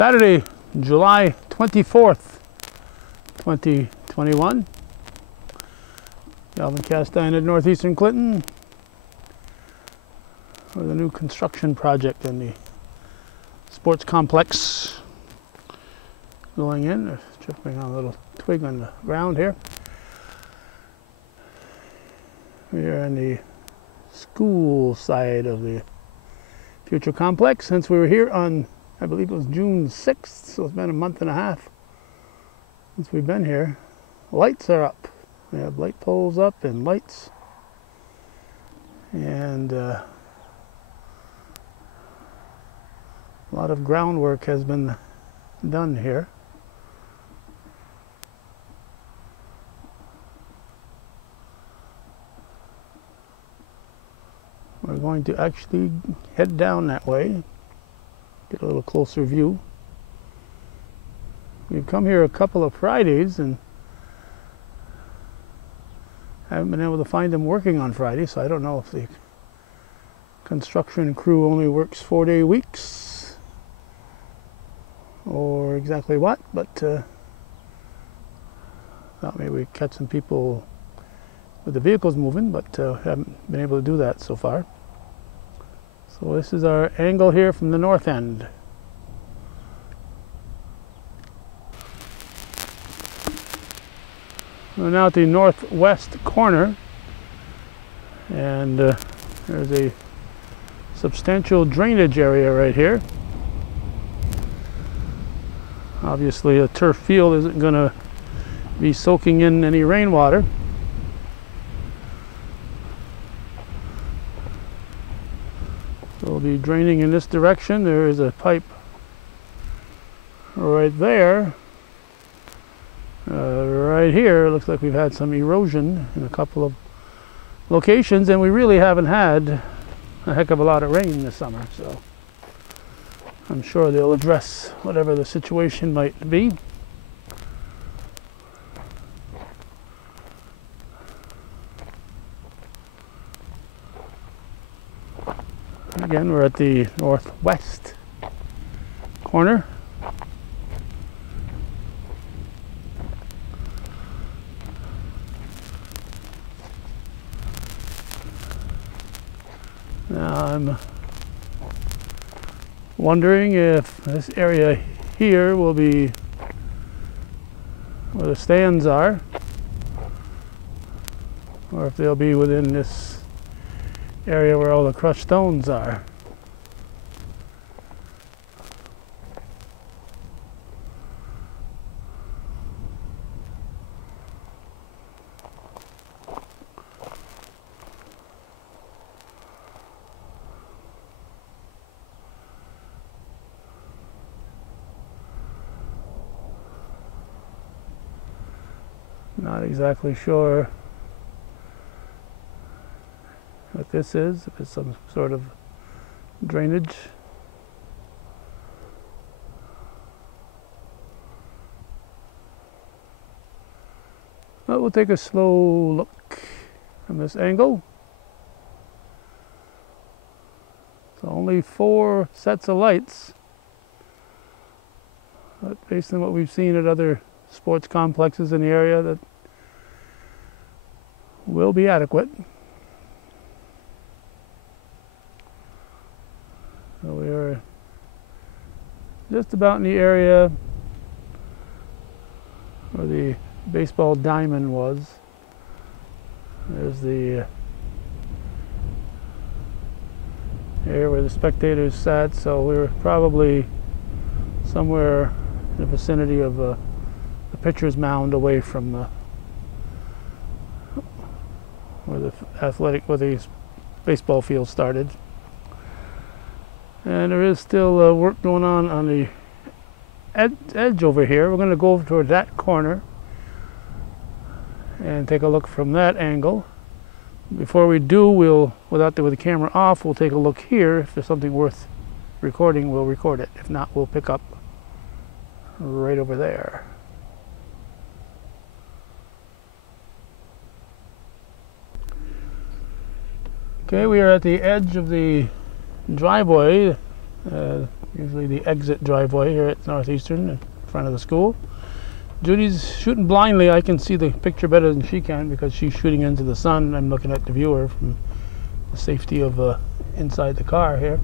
Saturday, July 24th, 2021. Galvin Castine at Northeastern Clinton for the new construction project in the sports complex going in. Tripping on a little twig on the ground here. We are on the school side of the future complex. Since we were here on, I believe it was June 6th, so it's been a month and a half since we've been here. Lights are up. We have light poles up and lights. And a lot of groundwork has been done here. We're going to actually head down that way, get a little closer view. We've come here a couple of Fridays and haven't been able to find them working on Friday, so I don't know if the construction crew only works 4-day weeks or exactly what, but thought maybe we'd catch some people with the vehicles moving, but haven't been able to do that so far. So this is our angle here from the north end. We're now at the northwest corner, and there's a substantial drainage area right here. Obviously a turf field isn't going to be soaking in any rainwater. So we'll be draining in this direction. There is a pipe right there. Right here, it looks like we've had some erosion in a couple of locations, and we really haven't had a heck of a lot of rain this summer, so I'm sure they'll address whatever the situation might be. Again, we're at the northwest corner. Now I'm wondering if this area here will be where the stands are, or if they'll be within this area where all the crushed stones are. Not exactly sure what this is, if it's some sort of drainage. But we'll take a slow look from this angle. So only 4 sets of lights, but based on what we've seen at other sports complexes in the area, that will be adequate. So we are just about in the area where the baseball diamond was. There's the area where the spectators sat, so we were probably somewhere in the vicinity of the pitcher's mound, away from where the baseball field started. And there is still work going on the edge over here. We're going to go over toward that corner and take a look from that angle. Before we do, with the camera off, we'll take a look here. If there's something worth recording, we'll record it. If not, we'll pick up right over there. Okay, we are at the edge of the driveway Usually the exit driveway here at Northeastern in front of the school. Judy's shooting blindly. I can see the picture better than she can because she's shooting into the sun. I'm looking at the viewer from the safety of inside the car here.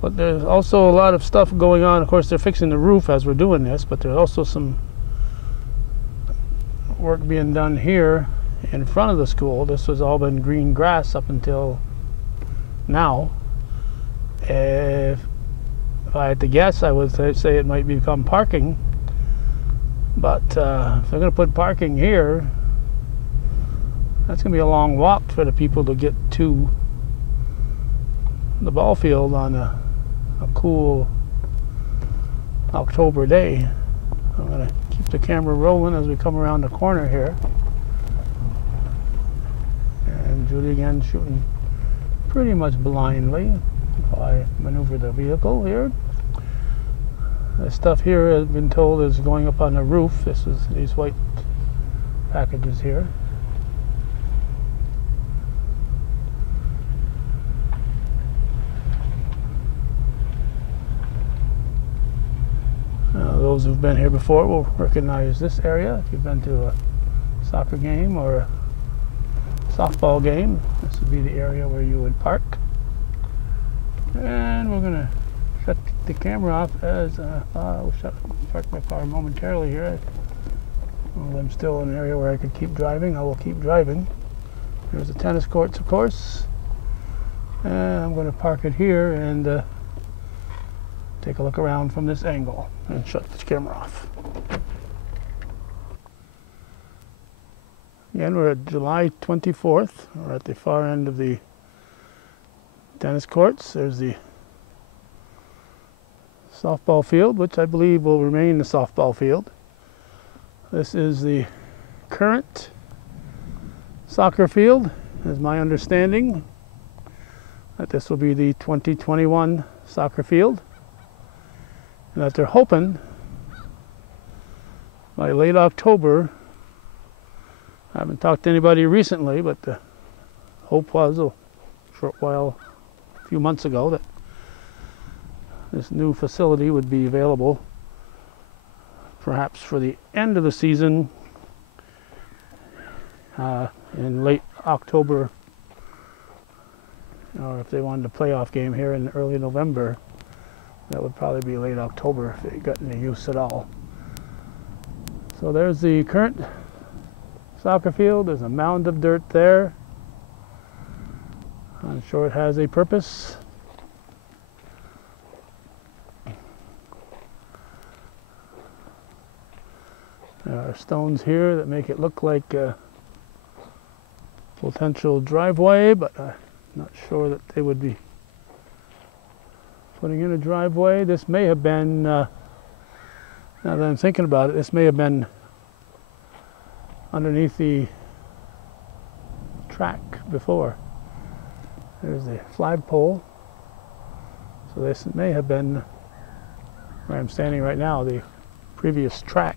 But there's also a lot of stuff going on. Of course, they're fixing the roof as we're doing this, but there's also some work being done here in front of the school. This has all been green grass up until now. If I had to guess, I would say it might become parking. But if they're going to put parking here, that's going to be a long walk for the people to get to the ball field on a cool October day. I'm going to keep the camera rolling as we come around the corner here. And Judy again shooting pretty much blindly while I maneuver the vehicle here. The stuff here, I've been told, is going up on the roof. This is these white packages here. Those who've been here before will recognize this area. If you've been to a soccer game or a softball game, this would be the area where you would park. And we're going to shut the camera off as I'll park my car momentarily here. Well, I'm still in an area where I could keep driving. I will keep driving. There's the tennis courts, of course. And I'm going to park it here and take a look around from this angle and shut the camera off. Again, we're at July 24th. We're at the far end of the tennis courts. There's the softball field, which I believe will remain the softball field. This is the current soccer field. Is my understanding that this will be the 2021 soccer field, and that they're hoping by late October. I haven't talked to anybody recently, but the hope was a short while, a few months ago, that this new facility would be available perhaps for the end of the season in late October, or if they wanted a playoff game here in early November, that would probably be late October if it got any use at all. So there's the current soccer field. There's a mound of dirt there. I'm sure it has a purpose. There are stones here that make it look like a potential driveway, but I'm not sure that they would be putting in a driveway. This may have been, now that I'm thinking about it, this may have been underneath the track before. There's the flagpole. So this may have been, where I'm standing right now, the previous track.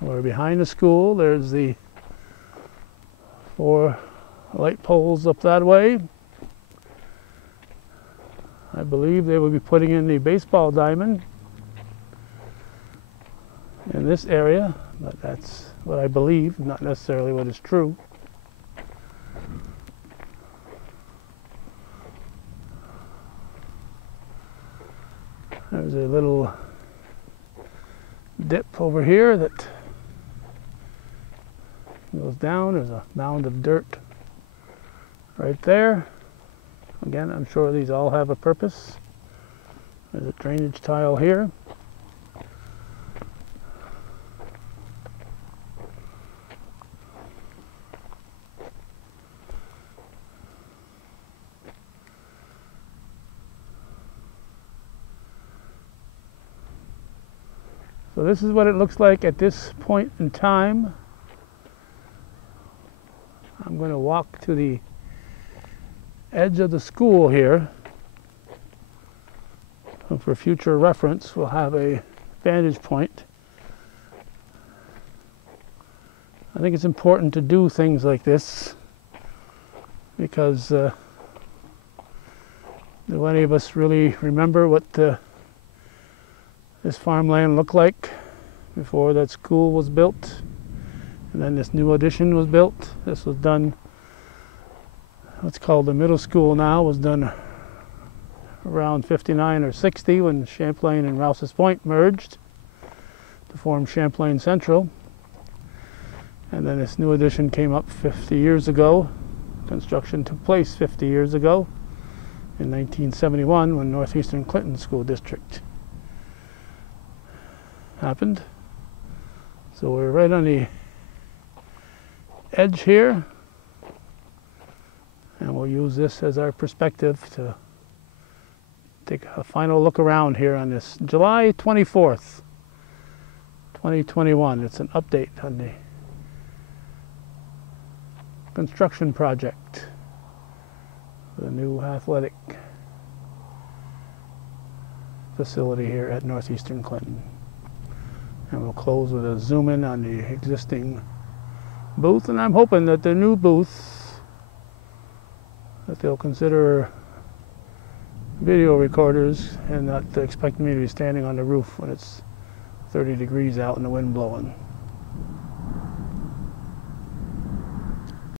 We're behind the school. There's the 4 light poles up that way. I believe they will be putting in the baseball diamond in this area, but that's what I believe, not necessarily what is true. There's a little dip over here that goes down. There's a mound of dirt right there. Again, I'm sure these all have a purpose. There's a drainage tile here. So this is what it looks like at this point in time. I'm going to walk to the edge of the school here. So for future reference, we'll have a vantage point. I think it's important to do things like this because Do any of us really remember what this farmland looked like before that school was built? And then this new addition was built. This was done, what's called the middle school now, was done around 59 or 60 when Champlain and Rouse's Point merged to form Champlain Central. And then this new addition came up 50 years ago. Construction took place 50 years ago in 1971 when Northeastern Clinton School District happened. So we're right on the edge here, and we'll use this as our perspective to take a final look around here on this July 24th, 2021. It's an update on the construction project for the new athletic facility here at Northeastern Clinton. And we'll close with a zoom in on the existing booth, and I'm hoping that the new booth, that they'll consider video recorders and not expect me to be standing on the roof when it's 30 degrees out and the wind blowing.